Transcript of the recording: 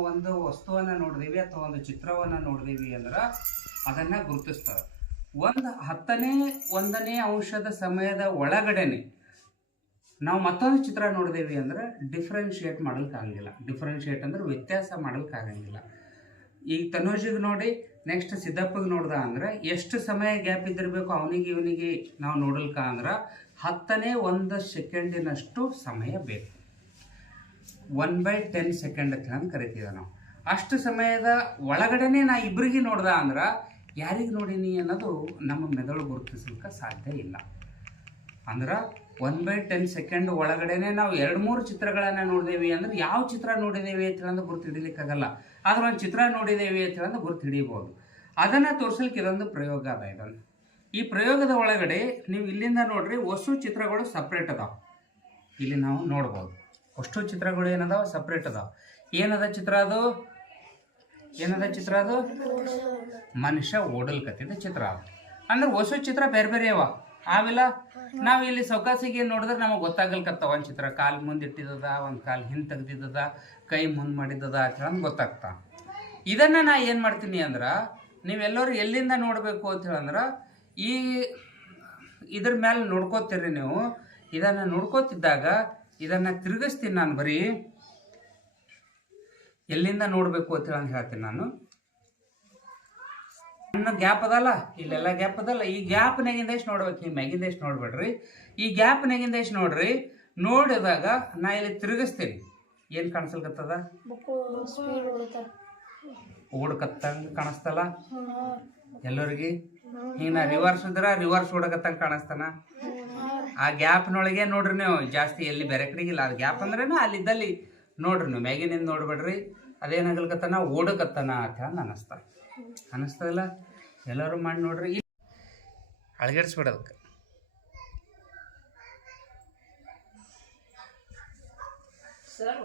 ನಾವು ಒಂದು ವಸ್ತುವನ್ನು ನೋಡಿದೀವಿ ಅಥವಾ ಒಂದು ಚಿತ್ರವನ್ನು ನೋಡಿದೀವಿ ಅಂದ್ರೆ ಅದನ್ನು ಗುರುತಿಸ್ತವೆ. 1/10 ಅಂಶದ ಸಮಯದ ಒಳಗಡೆನೆ ನಾವು ಮತ್ತೊಂದು ಚಿತ್ರ ನೋಡಿದೀವಿ ಅಂದ್ರೆ ಡಿಫ್ರೆನ್ಷಿಯೇಟ್ ಮಾಡೋಕ್ಕಾಗಂಗಿಲ್ಲ. ಡಿಫ್ರೆನ್ಷಿಯೇಟ್ ಅಂದ್ರೆ ವ್ಯತ್ಯಾಸ ಮಾಡೋಕ್ಕಾಗಂಗಿಲ್ಲ. ಈಗ ತನುಜಿಗೆ ನೋಡಿ ನೆಕ್ಸ್ಟ್ ಸಿದ್ದಪ್ಪಗೆ ನೋಡ್ದ ಅಂದ್ರೆ ಎಷ್ಟು ಸಮಯ ಗ್ಯಾಪ್ ಇದ್ದಿರಬೇಕು ಅವನಿಗೆ ಇವನಿಗೆ ನಾವು ನೋಡಲ್ಕ ಅಂದ್ರೆ 1/10 ಸೆಕೆಂಡಿನಷ್ಟು ಸಮಯ ಬೇಕು. 1/10 ಸೆಕೆಂಡ್ ಅಂತ ಕರಿತೀವಿ ನಾವು. ಅಷ್ಟು ಸಮಯದ ಒಳಗಡೆನೆ ನಾ ಇಬ್ಬರಿಗೆ ನೋಡ್ದ ಅಂದ್ರೆ ಯಾರಿಗೆ ನೋಡೀನಿ ಅನ್ನೋದು ನಮ್ಮ ಮೆದುಳು ಗುರುತಿಸಲಿಕ್ಕೆ ಸಾಧ್ಯ ಇಲ್ಲ. ಅಂದ್ರೆ 1/10 ಸೆಕೆಂಡ್ ಒಳಗಡೆನೆ ನಾವು 2-3 ಚಿತ್ರಗಳನ್ನು ನೋಡಿದೇವಿ ಅಂದ್ರೆ ಯಾವ ಚಿತ್ರ ನೋಡಿದೇವಿ ಅಂತ ಹೇಳಂದ್ರೆ ಗುರುತು ಹಿಡಿಲಿಕ್ಕಾಗಲ್ಲ. ಆದ್ರೆ ಒಂದು ಚಿತ್ರ ನೋಡಿದೇವಿ ಅಂತ ಹೇಳಂದ್ರೆ ಗುರುತು ಹಿಡಿಬೋದು. ಅದನ್ನು ತೋರಿಸ್ಲಿಕ್ಕೆ ಇದೊಂದು ಪ್ರಯೋಗ ಅದ. ಇದನ್ನು ಈ ಪ್ರಯೋಗದ ಒಳಗಡೆ ನೀವು ಇಲ್ಲಿಂದ ನೋಡ್ರಿ ಅಷ್ಟು ಚಿತ್ರಗಳು ಸಪ್ರೇಟ್ ಅದಾವ. ಇಲ್ಲಿ ನಾವು ನೋಡ್ಬೋದು ಅಷ್ಟು ಚಿತ್ರಗಳು ಏನದಾವ ಸಪ್ರೇಟ್ ಅದಾವ. ಏನದ ಚಿತ್ರ ಅದು? ಏನದ ಚಿತ್ರ ಅದು? ಮನುಷ್ಯ ಓಡಲ್ಕತ್ತಿದ ಚಿತ್ರ ಅದು. ಅಂದ್ರೆ ಹೊಸ ಚಿತ್ರ ಬೇರೆ ಬೇರೆ ಅವ ಆವಿಲ್ಲ. ನಾವು ಇಲ್ಲಿ ಸೌಕಾಸಿಗೆ ನೋಡಿದ್ರೆ ನಮಗೆ ಗೊತ್ತಾಗಲ್ಕತ್ತ ಒಂದು ಚಿತ್ರ ಕಾಲು ಮುಂದೆ ಇಟ್ಟಿದ್ದದ, ಒಂದು ಕಾಲು ಹಿಂದೆ ತೆಗ್ದಿದ್ದದ, ಕೈ ಮುಂದೆ ಮಾಡಿದ್ದದ ಅಂತ ಹೇಳಂದು ಗೊತ್ತಾಗ್ತಾ. ಇದನ್ನು ನಾ ಏನು ಮಾಡ್ತೀನಿ ಅಂದ್ರೆ ನೀವೆಲ್ಲರೂ ಎಲ್ಲಿಂದ ನೋಡಬೇಕು ಅಂತ ಹೇಳಂದ್ರೆ ಈ ಇದ್ರ ಮೇಲೆ ನೋಡ್ಕೋತೀರಿ ನೀವು. ಇದನ್ನು ನೋಡ್ಕೋತಿದ್ದಾಗ ಇದನ್ನು ತಿರುಗಿಸ್ತೀನಿ ನಾನು. ಬರೀ ಎಲ್ಲಿಂದ ನೋಡಬೇಕು ಅಂತ ಹೇಳಿ ಹೇಳ್ತೀನಿ ನಾನು. ಸಣ್ಣ ಗ್ಯಾಪ್ ಅದಲ್ಲ, ಇಲ್ಲೆಲ್ಲ ಗ್ಯಾಪ್ ಅದಲ್ಲ. ಈ ಗ್ಯಾಪ್ನಾಗಿಂದ ಎಷ್ಟು ನೋಡ್ಬೇಕು, ಈ ಮ್ಯಾಗಿಂದ ಎಷ್ಟು ನೋಡ್ಬೇಡ್ರಿ. ಈ ಗ್ಯಾಪ್ನಾಗಿಂದ ಎಷ್ಟು ನೋಡ್ರಿ. ನೋಡಿದಾಗ ನಾ ಇಲ್ಲಿ ತಿರುಗಿಸ್ತೀನಿ. ಏನು ಕಾಣಿಸ್ಲಿಕ್ಕತ್ತದ? ಓಡಕತ್ತಂಗೆ ಕಾಣಿಸ್ತಲ್ಲ ಎಲ್ಲರಿಗೆ. ಈಗ ನಾ ರಿವರ್ಸ್ ಇದ್ರೆ ರಿವರ್ಸ್ ಓಡಕತ್ತಂಗೆ ಕಾಣಿಸ್ತಾನ. ಆ ಗ್ಯಾಪ್ನೊಳಗೆ ನೋಡ್ರಿ ನೀವು. ಜಾಸ್ತಿ ಎಲ್ಲಿ ಬೇರೆ ಕಡೆಗಿಲ್ಲ. ಅದು ಗ್ಯಾಪ್ ಅಂದ್ರೇನ ಅಲ್ಲಿದ್ದಲ್ಲಿ ನೋಡ್ರಿ ನೀವು. ಮ್ಯಾಗಿನಿಂದ ನೋಡ್ಬೇಡ್ರಿ. ಅದೇನಾಗಲ್ಕತ್ತಾನ ಓಡಕತ್ತಾನ ಅಂತ ಹೇಳಿ ಅನ್ನಿಸ್ತದಿಲ್ಲ. ಎಲ್ಲರೂ ಮಾಡಿ ನೋಡ್ರಿ. ಅಳಗಡಿಸ್ಬಿಡೋದಕ್ಕೆ ಸರ್